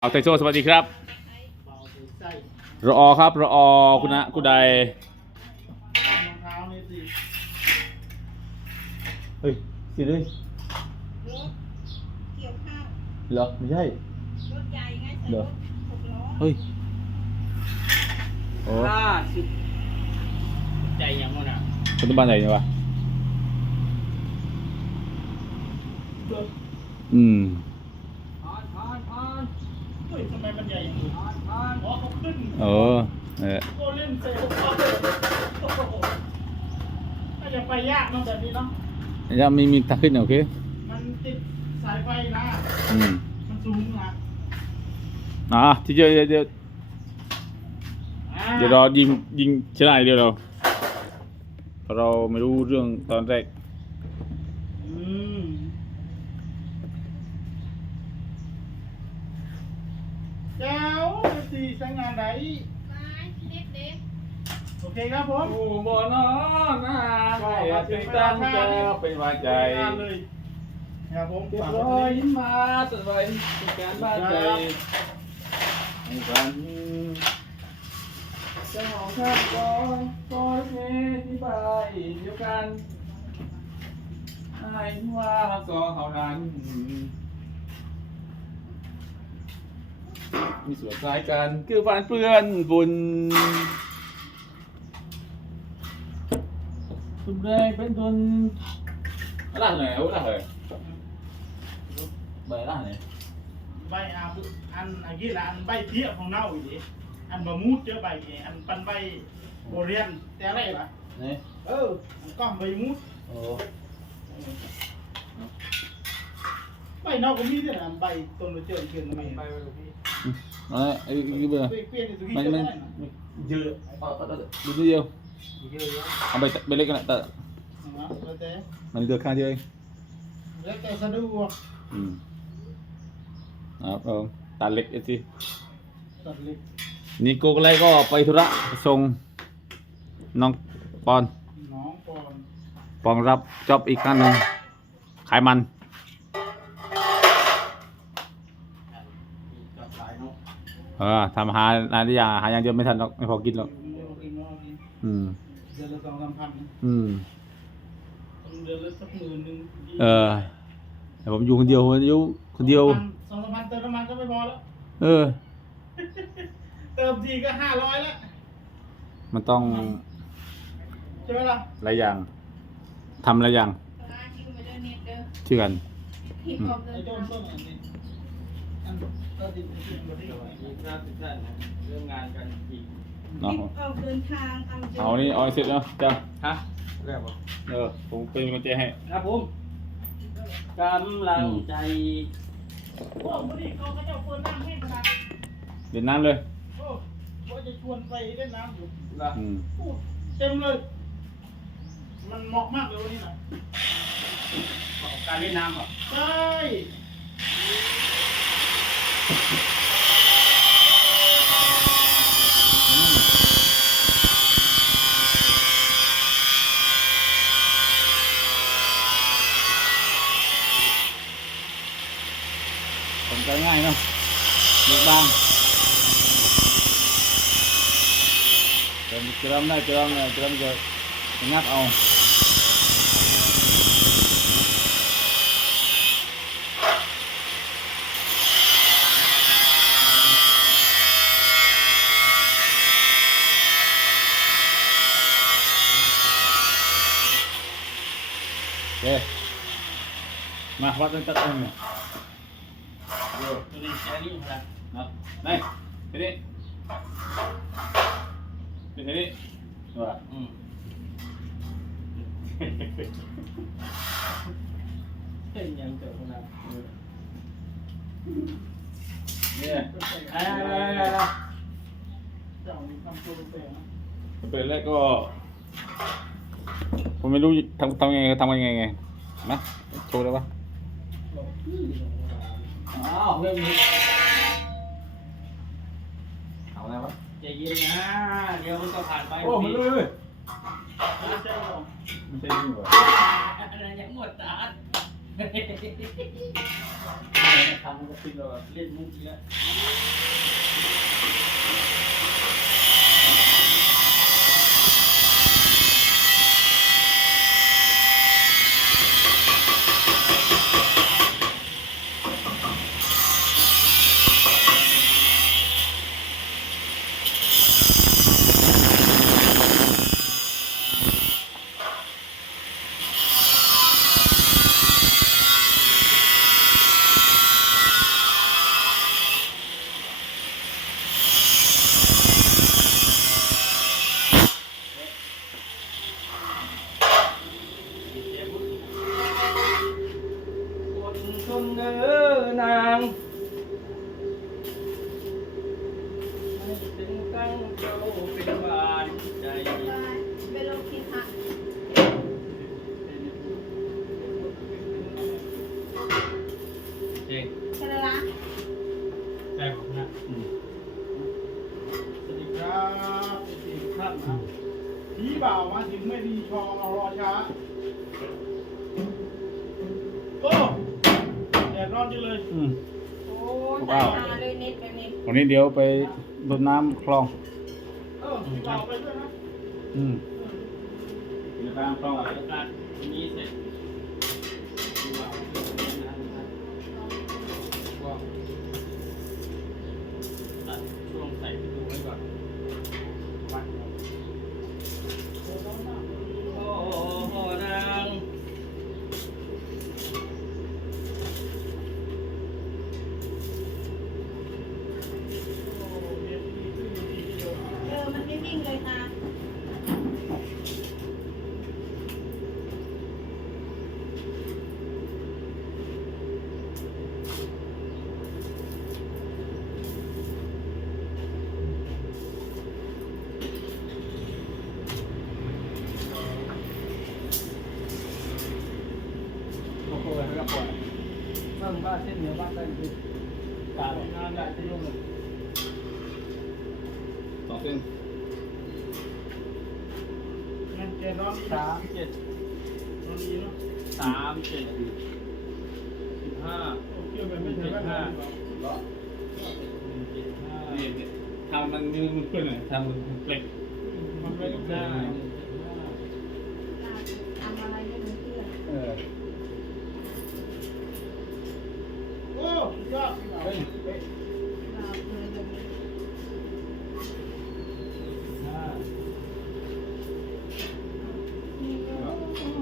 เอาไทโซสวัสดีครับเบาใส่รอครับ รอคุณนะคุณใดรองเท้านี่สิเฮ้ยสิเลยรถเกี่ยวข้าวเหรอ ไม่ใช่ รถใหญ่ไงใส่เหรรอ ถหกล้อเฮ้ยโอ้ห้าสิบใจยังมั้งนะคนที่บ้านไหนเนี่ยวะอืม พานพานพานเฮ้ ยทำไมมันใหญ่อย่างนี้พานพานอ๋อเขาขึ้นเออเออโกเล่นเซลล์เขาโอ้โหน่าจะไปยากเนาะแบบนี้เนาะยังมีมีทางขึ้นโอเคมันติดสายไฟนะอืมมันสูงนะอะที่เจอเดี๋ยวเดี๋ยวอ่าเดี๋ยวรอยิงยิงชนะเดี๋ยวเราเพราะเราไม่รู้เรื่องตอนแรก อืม แก้วสี่ใช้งานไหนไม้เด็กเด็กโอเคครับผมโอ้บอนอนนะเป็นตั้งใจเป็นวาใจงานเลยครับผมเรียบฝากร้ไว้อยตรงนี้ มาสบายเป็นการบ้านใจให้ฝันเจ้าของข้างก่อนก็เทที่บายเดียวกันให้ว่าสองเท่านั้น มีส่วนคล้ายกันคือฟันเปื้อนบุญตุนแรงเป็นทุนอะไรไหนอะไรเหรอใบอะไรไหนใบอาบุอันอันกี้ละอันใบเทียของเน่าอีกดิอันบะมูดเจอใบเองอันปันใบโบเรียนแต่อะไรล่ะนี่เอออันก้อมใบมูดโอ้ ใบเน่าก็มีด้วยนะอันใบต้นมะเจือเชือนก็มีใบไว้ตรงนี้อะไรไอ้กี่เบอร์เปลี่ยนในตรงนี้มันจะมันได้นะเยอะดูนิดเดียวเยอะเยอะเอาไปไปเล็กกันแหละแต่นะแล้วแต่มันเลือกข้างเดียวเองแล้วแต่สะดวกอืมครับเออตาเล็กไอ้สิตัดเล็กนี่โกกอะไรก็ไปธุระส่งน้องปอนน้องก่อนปองรับจ็อบอีกครั้งหนึ่งขายมัน กับหลายเนาะ เออทำหาหาได้อย่างหาอย่างเดียวไม่ทันหรอกไม่พอกินหรอกเดือนละกินเนาะนี่อืม เดือนละสองสามพันอืม เดือนละสักหมื่นหนึ่งเออแต่ผมอยู่คนเดียวผมอยู่คนเดียว สองสามพันเติมน้ำมันก็ไม่พอแล้ว เออ เติมทีก็ห้าร้อยแล้วมันต้องใช่ไหมล่ะหลายอย่างทำหลายอย่างร้านคิวไปเดินเน็ตเด้อชื่อกันพิมพ์ออกเดิไอ้นโดนต้นอันนี้ เรื่องงานกันอีกเนาะพิมพ์ออกเดินทางเอาเจเอานี่เอาให้เสร็จเนาะจ้าฮะเรียกว่าเออผมเป็นกุญแจให้ครับผมกำลังใจโอ้วันนี้เขาก็จะเฟิร์นน้ำแห้งขนาดเด่นน้ำเลยโอ้ว่าจะชวนไปเล่นน้ำอยู่นะอืมโอ้เต็มเลย มันเหมาะมากเลยวันนี้นะของการเล่นน้ำเหรอใช่ ผมใจง่ายเนาะเลือกบ้างเติมเติมได้เติมได้เติมจะงัดเอาโอเค มาวัดตั้งแต่ต้นเนี่ยตัวนี้แค่นี้นะนะนี่ทีนี้ทีนี้ว่าอืมเห็นยังเจ อขนาดเนี่ยอ่าได้ได้เจ้ามีคำตัวเป็นนะเป็นแรกก็ผมไม่รู้ทำทำยังไงทำยังไงไงนะโชว์ได้ปะอ้าวเรื่องนี้เอาอะไรวะใจเย็นนะ เดี๋ยวมันก็ผ่านไปโอ้มันรู้เลยไม่ใช่หรอกไม่ใช่นี่หว่าอะไรอย่างหมดตาเทำมันก็คือเราเล่นมุกเยอะ อดทนเด้อนางให้ถึงตั้งเจ้าเป็นบ้านใจ ไปลงที่หัก เจ๊ง ใช่ไหมล่ะ แต่ผมนะ อืม สวัสดีครับสี่ท่านนะพี่บ่าวมาถึงไม่ดีชอเอารอช้าโอ้ แดดร้อนจังเลย อืม โอ้ตายตาเลยเน็ตแบบนี้วันนี้เดี๋ยวไปรดน้ำคลอง เออพี่บ่าวไปด้วยนะอืมเดี๋ยวไปน้ำคลองต่อแล้วกันวันนี้เสร็จดูว่าว่าตัดช่วงใส่ไปดูไว้ก่อนวัดโอ้โหนาง โอ้เย็นดีขึ้นดีเดียว เออมันไม่วิ่งเลยค่ะ โอ้โหแล้วปล่อยเริ่มบ้าเส้นเหนียวบ้านได้คือกงานได้ที่นู่นสอเส้นงั้นแกร้อนสามเจ็ดร้อนดีเนาะสามเจ็ดสิบห้าโอเกี่ยวแบบไม่ใช่แบบนั้เจ็ดห้านี่นี่ทำมันมันขึ้นหน่อยทำมันเปล็กมันไม่ได้ ทำอะไรไม่เหมือนเพื่อนเออ โอ้สุดยอดพี่บ่าว เฮ้ยเฮ้ย เราเลยแบบนี้ ห้า โ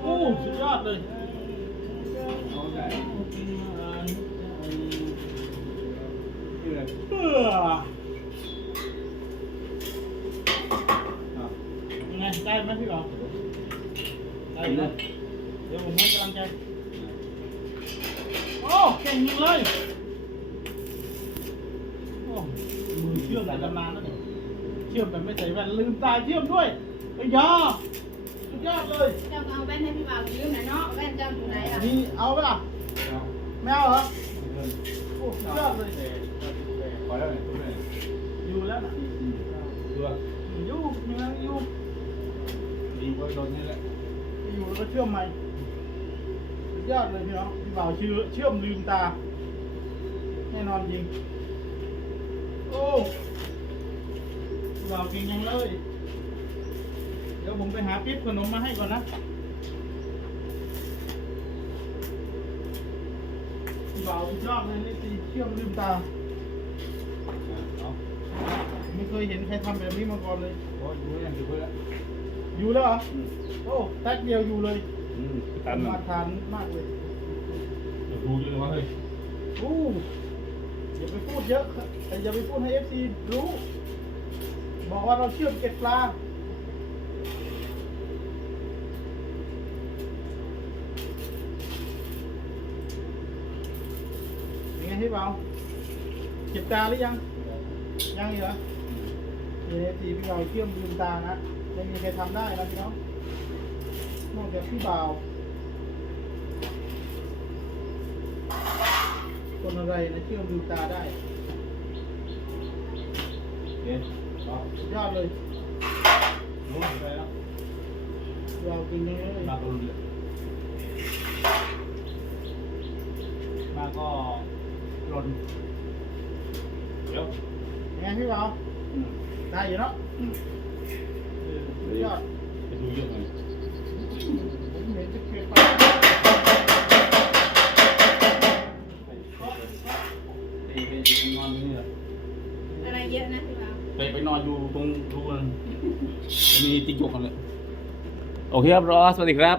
อ้สุดยอดเลยเอาใจเออเบื่ออะยังไงได้ไหมพี่บ่าวได้อยู่นะเดี๋ยวผมให้กำลังใจโอ้เก่งจริงเลยโอ้มือ เชื่อมแต่ตำนานแล้วเนี่ยเชื่อมแบบไม่ใส่แว่นลืมตาเชื่อมด้วยไอ้ยาสุดยอดเลยเจ้าก็เอาแว่นให้พี่บ่าวยืมหน่อยเนาะแว่นเจ้าอยู่ไหนล่ะนี่เอาไปล่ะเอาไม่เอาเหรอโอ้สุดยอดเลยพอแล้วเนี่ยทุกเลยอยู่แล้วนะอืมตัวอยู่ยังไงอยู่ดีกว่าโดนนี่แหละอยู่แล้วก็เชื่อมใหม่สุดยอดเลยพี่น้องพี่บ่าวเชื่อเชื่อมลืมตาแน่นอนจริง โอ้พี่บ่าวเก่งยังเลย เดี๋ยวผมไปหาปิ๊บขนมมาให้ก่อนนะพี่บ่าวสุดยอดเลยนี่สิเชื่อมลืมตาเอาไม่เคยเห็นใครทำแบบนี้มาก่อนเลย โอ้ยดูยังดูเพื่อนละอยู่แล้วเหรออืมโอ้แท็กเดียวอยู่เลยอืมตันหน่อมายทานมากเลยเดี๋ยวดูเยอะวะเฮ้ยอู้ อย่าไปพูดเยอะแต่อย่าไปพูดให้เอฟซีรู้ บอกว่าเราเชื่อมเก็ดปลาเป็นไงพี่เบาเก็บตาหรือยัง ยังอีกเหรอเอฟซีพี่เบาเชื่อมลืมตานะไม่มีใครทำได้นะพี่น้องนอกจากพี่เบา คนอะไรนะเที่ยวดูตาได้เคต่อสุดยอดเลยนู้นไปแล้วเรากินทั้งนั้เลยมาก็รู้เลยมาก็หล่นเดี๋ยวไงพี่เราอืมได้อยู่เนาะสุดยอด ไปดูเยอะหน่อย จิ้งจกกันเลย โอเคครับรอสวัสดีครับ